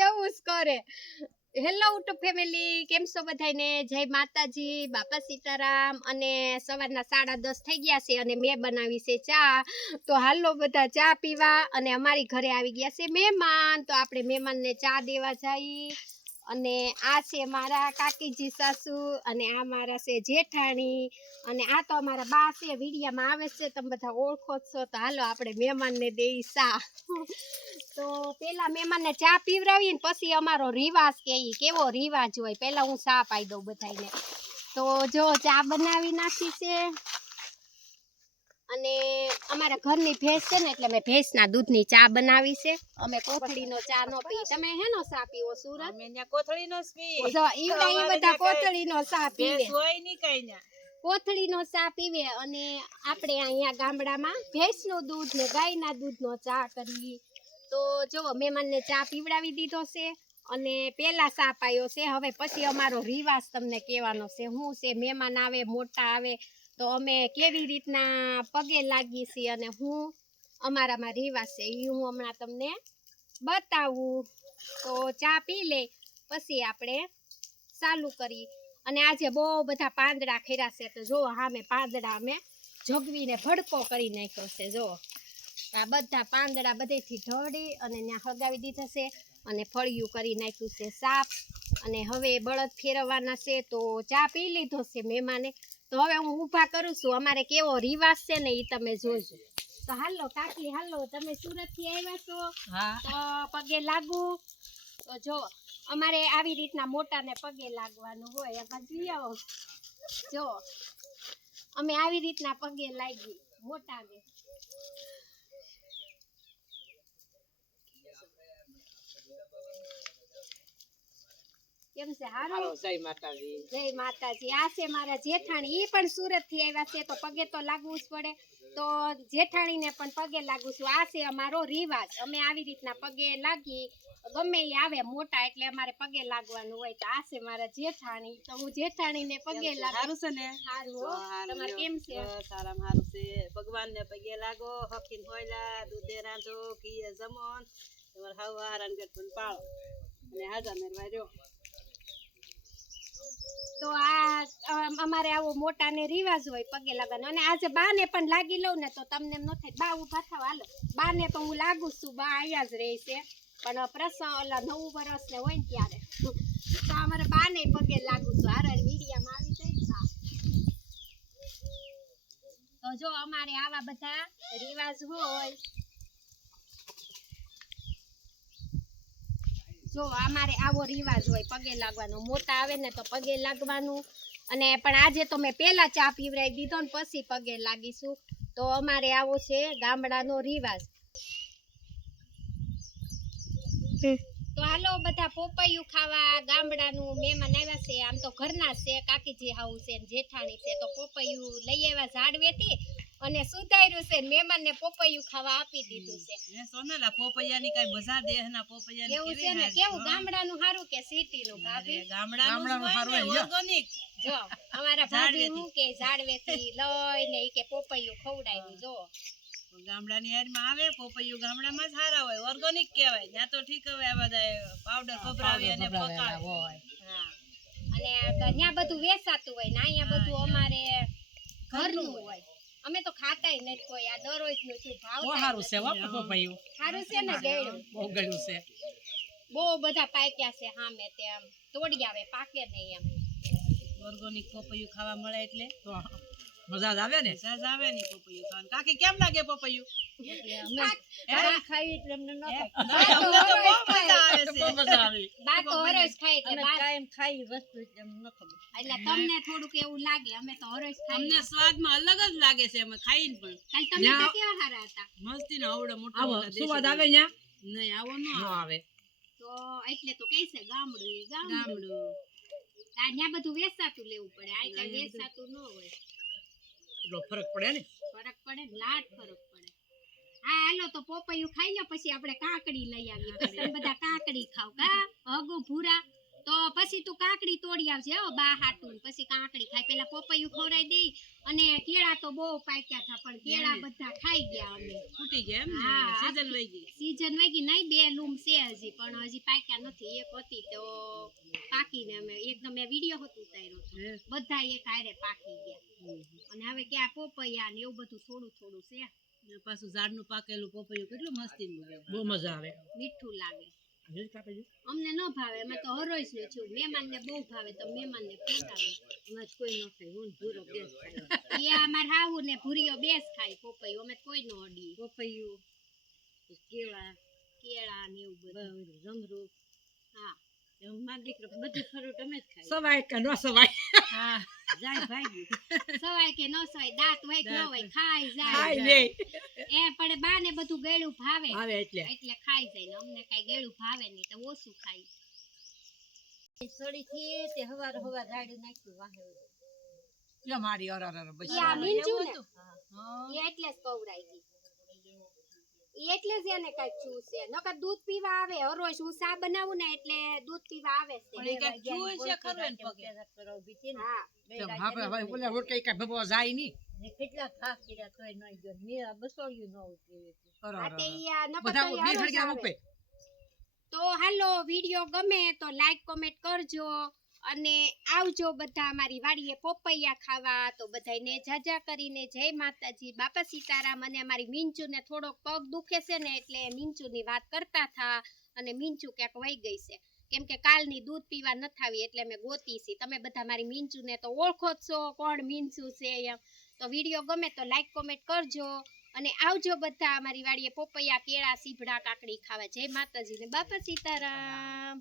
એવું જ કરે. હેલો યુટ્યુબ ફેમિલી, કેમ છો બધાને? જય માતાજી, બાપા સીતારામ. અને સવારના 10:30 થઈ ગયા છે અને મેં બનાવી છે ચા. તો હાલો બધા ચા પીવા. અને અમારી ઘરે આવી ગયા છે મહેમાન, તો આપણે મહેમાનને ચા દેવા જઈએ. અને આ છે મારા કાકીજી સાસુ, અને આ મારા છે જેઠાણી, અને આ તો અમારા બા છે, વિડીયામાં આવે છે, તમે બધા ઓળખો છો. તો હાલો આપણે મહેમાનને દેઈ ચા. તો પેલા મહેમાનને ચા પીવડાવીએ ને પછી અમારો રિવાજ કેવો રિવાજ હોય, પેલા હું ચા પાઈ દઉં બધાને. તો જો ચા બનાવી નાખી છે, અને અમારા ઘરની ભેંસ છે ને એટલે મેં ભેંસના દૂધની ચા બનાવી છે. અમે કોથળીનો ચા નો પી. તમે હેનો ચા પીવો સુરત? અમે ન્યા કોથળીનો જ પીએ. જો ઈવડા ઈ બધા કોથળીનો ચા પીવે. ભેંસ હોય ની કઈ ન્યા. કોથળીનો ચા પીવે. અને આપણે અહીંયા ગામડામાં ભેંસનું દૂધ ને ગાયના દૂધનો ચા કરીએ. તો જો મહેમાનને ચા પીવડાવી દીધો છે, અને પેલા ચા પાયો છે. હવે પછી અમારો રિવાજ તમને કહેવાનો છે. શું છે, મહેમાન આવે, મોટા આવે, તો અમે કેવી રીતના પગે લાગીએ છીએ અને હું અમારામાં રિવાજ છે એ હું હમણાં તમને બતાવું. તો ચા પી લે પછી આપણે ચાલુ કરી. અને આજે બહુ બધા પાંદડા ખેર્યા છે. તો જો સામે પાંદડા અમે જગવીને ભડકો કરી નાખ્યો છે. જો આ બધા પાંદડા બધેથી ઢળી અને ત્યાં હગાવી દીધા છે, અને ફળિયું કરી નાખ્યું છે સાફ. અને હવે બળદ ફેરવવાના છે. તો ચા પી લીધો છે મહેમાને. તો હવે હું ઊભા કરું છું. અમારે કેવો રિવાજ છે ને એ તમે જોજો. તો હાલો કાકી, હાલો, તમે સુરતથી આવ્યા છો? તો પગે લાગુ. તો જો અમારે આવી રીતના મોટાને પગે લાગવાનું હોય. એમાં જીઓ જો અમે આવી રીતના પગે લાગી મોટાને. કેમ છે? હાલો, જય માતાજી. જય માતાજી. આ છે મારા જેઠાણી, ઈ પણ સુરત થી આવ્યા છે, તો પગે તો લાગવું જ પડે. તો જેઠાણીને પણ પગે લાગુ છું. આ છે અમારો રિવાજ. અમે આવી રીતના પગે લાગી, ગમે એ આવે મોટા એટલે અમારે પગે લાગવાનું હોય. તો આ છે મારા જેઠાણી, તો હું જેઠાણીને પગે લાગુ. સારું છે ને? સારું. તમારે કેમ છે? સારામાં સારું છે. ભગવાનને પગે લાગો, હખીન હોયલા, દૂધે રાંધો, ઘીએ જમોન, તમારે હવા હારાન ગટ પણ પાળો અને હાજા મેરવા રહ્યો. તો આ અમારે આવો મોટાને રિવાજ હોય પગે લાગવાનો. અને આજે બાને પણ લાગી લઉં ને તો તમને એમ ન થાય. બા ઉભા થાવ, હાલો. બાને તો હું લાગુ છું, બા અહીંયા જ રહે છે, પણ પ્રસંગ ઓલા 9 વર્ષ ને હોય ને ત્યારે. તો અમારે બાને પગે લાગુ છું. હારે વીડિયામાં આવી જાય ને બા. તો જો અમારે આવા બધા રિવાજ હોય. જો અમારે આવો રિવાજ હોય પગે લાગવાનો. મોટા આવે ને તો પગે લાગવાનું. અને પણ આજે તો મેં પેલા ચા પીવરાઈ દીધો ને પછી પગે લાગીશું. તો અમારે આવો છે ગામડાનો રિવાજ. તો હાલો બધા પોપૈયું ખાવા. ગામડાનું મહેમાન આવ્યા છે. આમ તો ઘરના છે, કાકીજી હાઉસ છે, જેઠાણી છે. તો પોપૈયું લઈ આવ્યા ઝાડવેથી અને સુધાર્યું છે. મહેમાનને પોપૈયું ખાવા આપી દીધું છે. સોનાલા પોપૈયાની કઈ મજા દેહના પોપૈયાની એવું છે ને. કેવું ગામડાનું સારું કે સિટીનું ભાભી? ગામડાનું સારું ઓર્ગેનિક. જો અમારા ભાભી હું કે ઝાડવેથી લઈને ઈ કે પોપૈયું ખવડાવ્યું. જો ગામડાની હારમાં આવે પોપૈયું, ગામડામાં સારા હોય, ઓર્ગેનિક કહેવાય. ત્યાં તો ઠીક હવે આ બધા પાવડર ખબરાવી અને પકાવે હોય. હા, અને ત્યાં બધું વેચાતું હોય ને અહીંયા બધું અમારે ઘરનું હોય. અમે તો ખાતાય નથી કોઈ. આ દરરોજનું શું ભાવ સારું છે પોપૈયું. સારું છે ને ગળ્યું? બહુ ગળ્યું છે. બહુ બધા પાક્યા છે સામે. તેમ તોડી આવે, પાકે નહીં. એમ ઓર્ગેનિક પોપૈયું ખાવા મળે એટલે તો મજા જ આવે ને. મજા જ આવે ને પોપૈયું ખાવાનું. કાકી કેમ લાગે પોપૈયું? ખાઈ એટલે અમને ન ખાય. બા તો હરજ ખાય એટલે કાયમ ખાઈ વસ્તુ એમ ન ખબર. એટલે તમને થોડુંક એવું લાગે. અમે તો હરજ ખાઈ. અમને સ્વાદમાં અલગ જ લાગે છે. અમે ખાઈને પણ. કાલ તમે તો કેવા હારા હતા? મસ્તી ના આવડે મોટો સ્વાદ આવે ન્યા. નહીં આવો ન આવે. તો એટલે તો કહે છે ગામડું. ત્યાં બધું વેચાતું લેવું પડે. આ કઈ વેચાતું ન હોય. એટલો ફરક પડે ને. ફરક પડે ને, લાટ ફરક પડે. હા હાલો, તો પોપૈયું ખાઈ લો પછી આપણે કાકડી લઈ આવીએ. તમે બધા કાકડી ખાવ કા હગુ ભૂરા. તો તો પછી તું કાકડી તોડી આવજે હો બા હાટું પછી કાકડી ખાય પેલા પોપૈયું ખવડાવી દઈ અને કેળા તો બહુ પાક્યા હતા પણ કેળા બધા ખાઈ ગયા અમે ફૂટી ગયા એમ હા, ને સીઝન વહી ગઈ સીઝન વહી ગઈ નહીં બે લૂમ છે હજી પણ હજી પાક્યા નથી એક હતી તો પાકીને અમે એકદમ મેં વિડીયો હતો ઉતાર્યો હતો. હે. બધા એક હારે પાકી ગયા અને હવે કે આ પોપૈયા ને એવું બધું થોડું થોડું છે ને પાછું ઝાડનું પાકેલું પપૈયું કેટલું મસ્તી લાગે બહુ મજા આવે મીઠું લાગે હજી કાપી દઉં? અમને ન ભાવે અમે તો હરોઈશ ને છું મહેમાનને બહુ ભાવે તો મહેમાનને ખવડાવે એમાં જ કોઈ ન ખાય હું ને ભૂરો બેસ ખાય એ અમાર હાહુ ને ભૂરીઓ બેસ ખાય પોપૈયું અમે કોઈ નો અડી પપૈયું કેળા કેળા ને એવું બધું જમરૂ હા એમ મારા દીકરો બધું ફરૂટ અમે જ ખાય સવાય કે ન સવાય હા જાય ભાગી સવાય કે ન સવાય દાંત હોય કે ન હોય ખાઈ ખાઈ જાય લે એ પણ બા ને બધું ગળ્યું ભાવે આવે એટલે એટલે ખાઈ જાય ને અમને કઈ ગળ્યું ભાવે નહીં તો ઓછું ખાઈ સોડી થી તે હવાર રાડ્યું નાખ્યું વાહે લે મારી અર બસ યા મીંજુ ને હા એ એટલે જ કવરાઈ ગઈ ઈ એટલે જ એને કઈક ચૂસ છે નકર દૂધ પીવા આવે હરોજ હું ચા બનાવું ને એટલે દૂધ પીવા આવે પણ છે એ કાંઈક ચૂય છે ખરું એને પગે હા આપણે ભાઈ બોલે રોટ કઈ કાંઈ ભબવા જાય નહીં કેટલા ખાસ કર્યા તોય ન ગયો મેં બસોડ્યું ન ઉતરી અર આ અર તે ઈ આ નકર બધા તો ઈ બે હરોજ ખડગ્યા આવે. મૂકે તો હાલો વિડીયો ગમે તો લાઈક કોમેન્ટ કરજો અને આવજો બધા અમારી વાડીએ પોપૈયા ખાવા તો બધાને જાજા કરીને જય માતાજી બાપા સીતારામ અને અમારી મીંચુને થોડોક પગ દુખે છે ને એટલે મીંચુની વાત કરતા થા અને મીંચુ ક્યાંક વહી ગઈ છે કેમ કે કાલની દૂધ પીવા ન થાવી એટલે મેં ગોતી છે તમે બધા મારી મીંચુને તો ઓળખો જ છો કોણ મીંચુ છે એમ તો વિડીયો ગમે તો લાઈક કોમેન્ટ કરજો અને આવજો બધા અમારી વાડીએ પોપૈયા કેળા સીભડા કાકડી ખાવા જય માતાજી ને બાપા સીતારામ